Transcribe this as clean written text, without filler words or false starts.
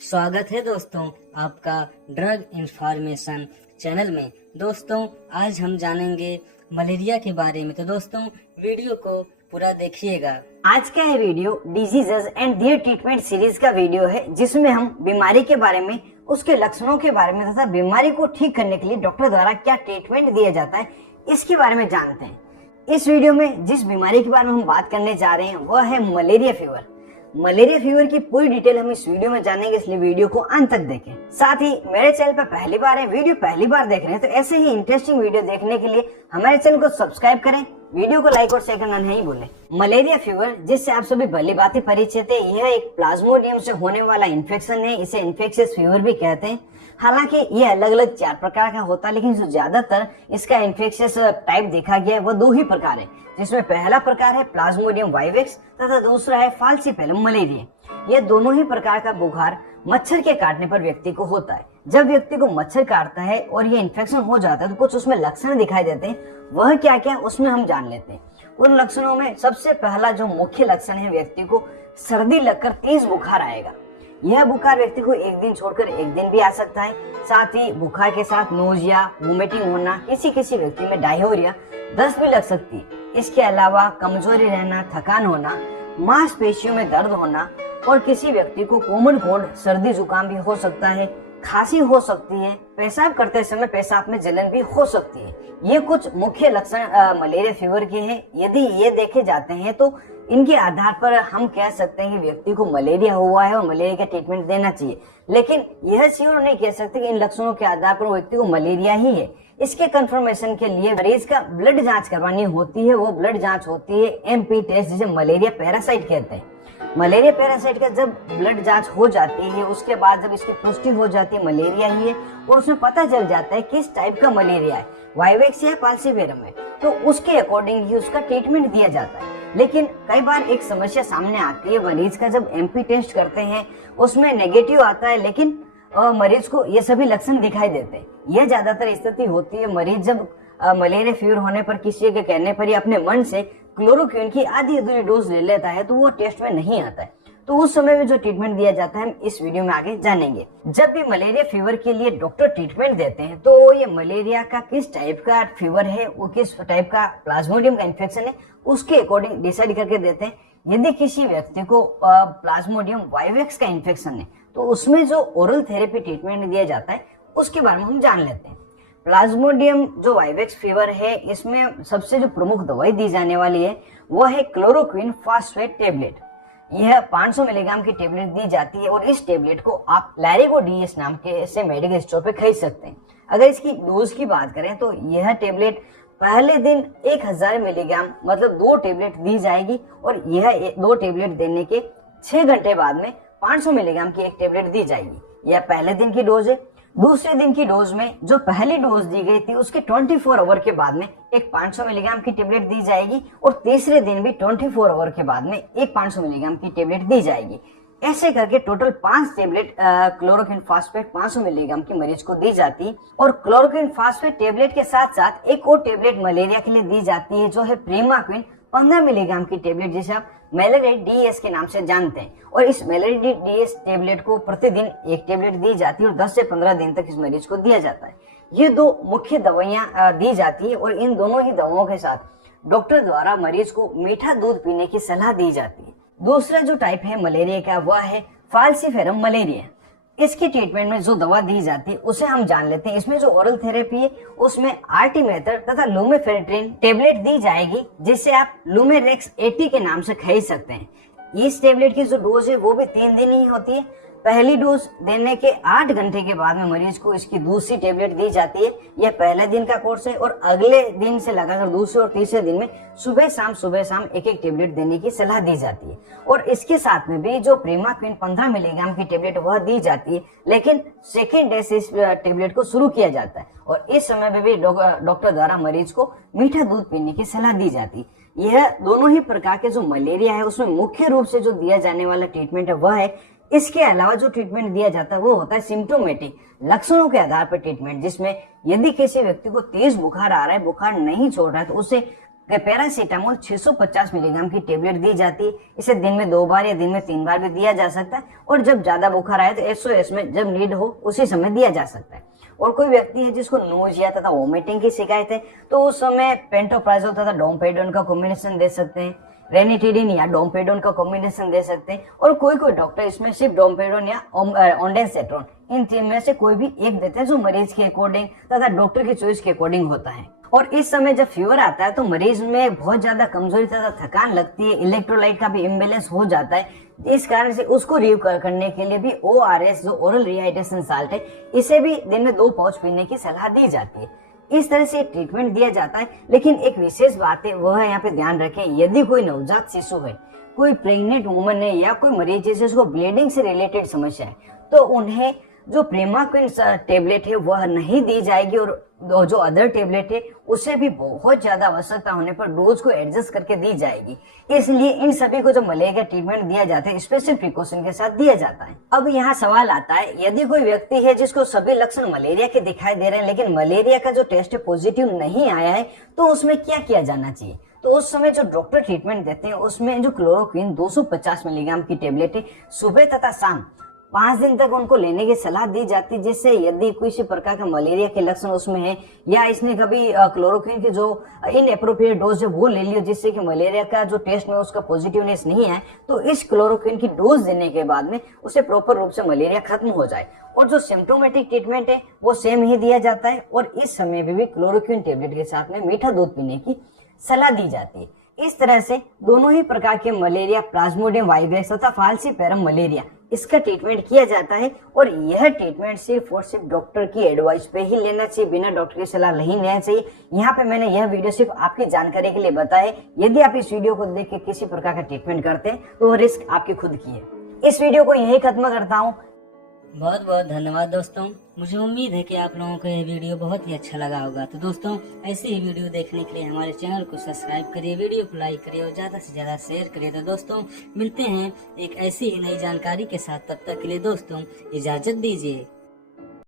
स्वागत है दोस्तों आपका ड्रग इंफॉर्मेशन चैनल में। दोस्तों आज हम जानेंगे मलेरिया के बारे में, तो दोस्तों वीडियो को पूरा देखिएगा। आज का ये video diseases and their treatment series का वीडियो है, जिसमें हम बीमारी के बारे में, उसके लक्षणों के बारे में तथा बीमारी को ठीक करने के लिए डॉक्टर द्वारा क्या ट्रीटमेंट दिया जाता है इसके बारे में जानते हैं। इस वीडियो में जिस बीमारी के बारे में हम बात करने जा रहे हैं वह है मलेरिया फीवर। मलेरिया फीवर की पूरी डिटेल हम इस वीडियो में जानेंगे, इसलिए वीडियो को अंत तक देखें। साथ ही मेरे चैनल पर पहली बार है, वीडियो पहली बार देख रहे हैं, तो ऐसे ही इंटरेस्टिंग वीडियो देखने के लिए हमारे चैनल को सब्सक्राइब करें, वीडियो को लाइक और शेयर करना नहीं भूलें। मलेरिया फीवर, जिससे आप सभी भली भांति परिचित है, यह एक प्लाज्मोडियम से होने वाला इन्फेक्शन है। इसे इन्फेक्शियस फीवर भी कहते हैं। हालांकि ये अलग अलग 4 प्रकार का होता है, लेकिन जो ज्यादातर इसका इन्फेक्शियस टाइप देखा गया है वह 2 ही प्रकार है, जिसमें पहला प्रकार है प्लाज्मोडियम वाइवेक्स तथा दूसरा है फाल्सिफेरम मलेरिया। ये दोनों ही प्रकार का बुखार मच्छर के काटने पर व्यक्ति को होता है। जब व्यक्ति को मच्छर काटता है और ये इन्फेक्शन हो जाता है तो कुछ उसमें लक्षण दिखाई देते हैं। वह क्या क्या उसमें हम जान लेते हैं। उन लक्षणों में सबसे पहला जो मुख्य लक्षण है, व्यक्ति को सर्दी लगकर तेज बुखार आएगा। यह बुखार व्यक्ति को एक दिन छोड़कर एक दिन भी आ सकता है। साथ ही बुखार के साथ नोजिया, वोमिटिंग होना, किसी व्यक्ति में डायरिया, दस्त भी लग सकती है। इसके अलावा कमजोरी रहना, थकान होना, मांसपेशियों में दर्द होना और किसी व्यक्ति को कॉमन कोल्ड, सर्दी जुकाम भी हो सकता है, खांसी हो सकती है, पेशाब करते समय पेशाब में जलन भी हो सकती है। ये कुछ मुख्य लक्षण मलेरिया फीवर के हैं। यदि ये देखे जाते हैं तो इनके आधार पर हम कह सकते हैं कि व्यक्ति को मलेरिया हुआ है और मलेरिया का ट्रीटमेंट देना चाहिए, लेकिन यह श्योर नहीं कह सकते कि इन लक्षणों के आधार पर व्यक्ति को मलेरिया ही है। इसके कंफर्मेशन के लिए मरीज का ब्लड जांच करवानी होती है। वो ब्लड जांच होती है एमपी टेस्ट, जिसे मलेरिया पैरासाइट कहते हैं। मलेरिया पैरासाइट का जब ब्लड जांच हो जाती है, उसके बाद जब इसकी पुष्टि हो जाती है मलेरिया ही है और उसमें पता चल जाता है किस टाइप का मलेरिया है, वाइवेक्स या फाल्सिफेरम है, तो उसके अकॉर्डिंग ही उसका ट्रीटमेंट दिया जाता है। लेकिन कई बार एक समस्या सामने आती है, मरीज का जब एमपी टेस्ट करते हैं उसमें नेगेटिव आता है, लेकिन मरीज को ये सभी लक्षण दिखाई देते हैं। यह ज्यादातर स्थिति होती है मरीज जब मलेरिया फीवर होने पर किसी के कहने पर या अपने मन से क्लोरोक्विन की आधी अधूरी डोज ले लेता है, तो वो टेस्ट में नहीं आता है। तो उस समय में जो ट्रीटमेंट दिया जाता है हम इस वीडियो में आगे जानेंगे। जब भी मलेरिया फीवर के लिए डॉक्टर ट्रीटमेंट देते हैं तो ये मलेरिया का किस टाइप का फीवर है, वो किस टाइप का प्लाज्मोडियम का इन्फेक्शन है, उसके अकॉर्डिंग डिसाइड करके देते हैं। यदि किसी व्यक्ति को प्लाज्मोडियम वाइवेक्स का इन्फेक्शन है तो उसमें जो ओरल थेरेपी ट्रीटमेंट दिया जाता है उसके बारे में हम जान लेते हैं। प्लाज्मोडियम जो वाइवेक्स फीवर है, इसमें सबसे जो प्रमुख दवाई दी जाने वाली है वह है क्लोरोक्विन फॉस्फेट टेबलेट। यह 500 मिलीग्राम की टेबलेट दी जाती है और इस टेबलेट को आप लैरिगो डीएस नाम के से मेडिकल स्टोर पे खरीद सकते हैं। अगर इसकी डोज की बात करें तो यह टेबलेट पहले दिन 1000 मिलीग्राम मतलब 2 टेबलेट दी जाएगी और यह 2 टेबलेट देने के 6 घंटे बाद में 500 मिलीग्राम की एक टेबलेट दी जाएगी। यह पहले दिन की डोज है। दूसरे दिन की डोज में जो पहली डोज दी गई थी उसके 24 आवर के बाद में एक 500 मिलीग्राम की टेबलेट दी जाएगी और तीसरे दिन भी 24 आवर के बाद में एक 500 मिलीग्राम की टेबलेट दी जाएगी। ऐसे करके total 5 tablet chloroquine phosphate 500 milligram की मरीज को दी जाती है। और क्लोरोक्विन फॉस्फेट टेबलेट के साथ साथ एक और टेबलेट मलेरिया के लिए दी जाती है, जो है प्रीमाक्विन 15 मिलीग्राम की टेबलेट, जिसे आप मेलेरिड डीएस के नाम से जानते हैं। और इस मेलेरिड डीएस टेबलेट को प्रतिदिन एक टेबलेट दी जाती है और 10 से 15 दिन तक इस मरीज को दिया जाता है। ये 2 मुख्य दवाइयां दी जाती है और इन दोनों ही दवाओं के साथ डॉक्टर द्वारा मरीज को मीठा दूध पीने की सलाह दी जाती है। दूसरा जो टाइप है मलेरिया का वह है फाल्सिफेरम मलेरिया। इसकी ट्रीटमेंट में जो दवा दी जाती है उसे हम जान लेते हैं। इसमें जो ओरल थेरेपी है उसमें आर्टिमेटर तथा लुमेफेड्रिन टेबलेट दी जाएगी, जिसे आप लुमेरेक्स 80 के नाम से खरीद सकते हैं। इस टेबलेट की जो डोज है वो भी 3 दिन ही होती है। पहली डोज देने के 8 घंटे के बाद में मरीज को इसकी दूसरी टेबलेट दी जाती है। यह पहले दिन का कोर्स है और अगले दिन से लगाकर दूसरे और तीसरे दिन में सुबह शाम एक टेबलेट देने की सलाह दी जाती है। और इसके साथ में भी जो प्रीमाक्विन 15 मिलीग्राम की टेबलेट वह दी जाती है, लेकिन सेकेंड डे से इस टेबलेट को शुरू किया जाता है और इस समय में भी डॉक्टर द्वारा मरीज को मीठा दूध पीने की सलाह दी जाती है। यह दोनों ही प्रकार के जो मलेरिया है उसमें मुख्य रूप से जो दिया जाने वाला ट्रीटमेंट है वह है। इसके अलावा जो ट्रीटमेंट दिया जाता है वो होता है सिम्टोमेटिक, लक्षणों के आधार पर ट्रीटमेंट, जिसमें यदि किसी व्यक्ति को तेज बुखार आ रहा है, बुखार नहीं छोड़ रहा है, तो उसे पैरासीटामोल 650 मिलीग्राम की टेबलेट दी जाती है। इसे दिन में 2 बार या दिन में 3 बार भी दिया जा सकता है और जब ज्यादा बुखार आए तो SOS में जब नीड हो उसी समय दिया जा सकता है। और कोई व्यक्ति है जिसको नोजिया तथा वोमिटिंग की शिकायत है तो उस समय पेंटोप्राजोल तथा डोमपेडोन का कॉम्बिनेशन दे सकते हैं, रेनिटिडिन या डोमपेडोन का कॉम्बिनेशन दे सकते हैं। और कोई डॉक्टर इसमें सिर्फ डोमपेडोन या ऑन्डेंसेट्रोन इन तीन में से कोई भी एक देते हैं जो मरीज के अकॉर्डिंग तथा डॉक्टर की चॉइस के अकॉर्डिंग होता है। और इस समय जब फीवर आता है तो मरीज में बहुत ज्यादा कमजोरी तथा थकान लगती है, इलेक्ट्रोलाइट का भी इम्बेलेंस हो जाता है। इस कारण से उसको रिकवर करने के लिए भी ORS जो ओरल रिहाइड्रेशन साल्ट है इसे भी दिन में 2 पाउच पीने की सलाह दी जाती है। इस तरह से ट्रीटमेंट दिया जाता है। लेकिन एक विशेष बात है वह यहाँ पे ध्यान रखें, यदि कोई नवजात शिशु है, कोई प्रेग्नेंट वुमन है या कोई मरीज है जिसको ब्लीडिंग से रिलेटेड समस्या है तो उन्हें जो प्रेमाक्विन टेबलेट है वह नहीं दी जाएगी और जो अदर टेबलेट है उसे भी बहुत ज्यादा आवश्यकता होने पर डोज को एडजस्ट करके दी जाएगी। इसलिए इन सभी को जो मलेरिया ट्रीटमेंट दिया जाता है स्पेशल प्रिकॉशन के साथ दिया जाता है। अब यहाँ सवाल आता है, यदि कोई व्यक्ति है जिसको सभी लक्षण मलेरिया के दिखाई दे रहे हैं लेकिन मलेरिया का जो टेस्ट पॉजिटिव नहीं आया है तो उसमें क्या किया जाना चाहिए? तो उस समय जो डॉक्टर ट्रीटमेंट देते हैं उसमें जो क्लोरोक्विन 250 मिलीग्राम की टेबलेट है सुबह तथा शाम 5 दिन तक उनको लेने की सलाह दी जाती है, जिससे यदि किसी प्रकार का मलेरिया के लक्षण उसमें है या इसने कभी क्लोरोक्विन की जो इनएप्रोप्रिएट डोज है वो ले लियो जिससे कि मलेरिया का जो टेस्ट में उसका पॉजिटिवनेस नहीं है तो इस क्लोरोक्विन की डोज देने के बाद में उसे प्रॉपर रूप से मलेरिया खत्म हो जाए। और जो सिम्टोमेटिक ट्रीटमेंट है वो सेम ही दिया जाता है और इस समय भी क्लोरोक्विन टेबलेट के साथ में मीठा दूध पीने की सलाह दी जाती है। इस तरह से दोनों ही प्रकार के मलेरिया, प्लाज्मोडियम वाइब्रेक्स तथा फाल्सीपेरम मलेरिया, इसका ट्रीटमेंट किया जाता है। और यह ट्रीटमेंट सिर्फ और सिर्फ डॉक्टर की एडवाइस पे ही लेना चाहिए, बिना डॉक्टर की सलाह नहीं लेना चाहिए। यहाँ पे मैंने यह वीडियो सिर्फ आपकी जानकारी के लिए बताया। यदि आप इस वीडियो को देख के किसी प्रकार का ट्रीटमेंट करते हैं तो रिस्क आपकी खुद की है। इस वीडियो को यही खत्म करता हूँ। बहुत बहुत धन्यवाद दोस्तों। मुझे उम्मीद है कि आप लोगों को ये वीडियो बहुत ही अच्छा लगा होगा। तो दोस्तों ऐसे ही वीडियो देखने के लिए हमारे चैनल को सब्सक्राइब करिए, वीडियो को लाइक करिए और ज़्यादा से ज़्यादा शेयर करिए। तो दोस्तों मिलते हैं एक ऐसी ही नई जानकारी के साथ, तब तक के लिए दोस्तों इजाज़त दीजिए।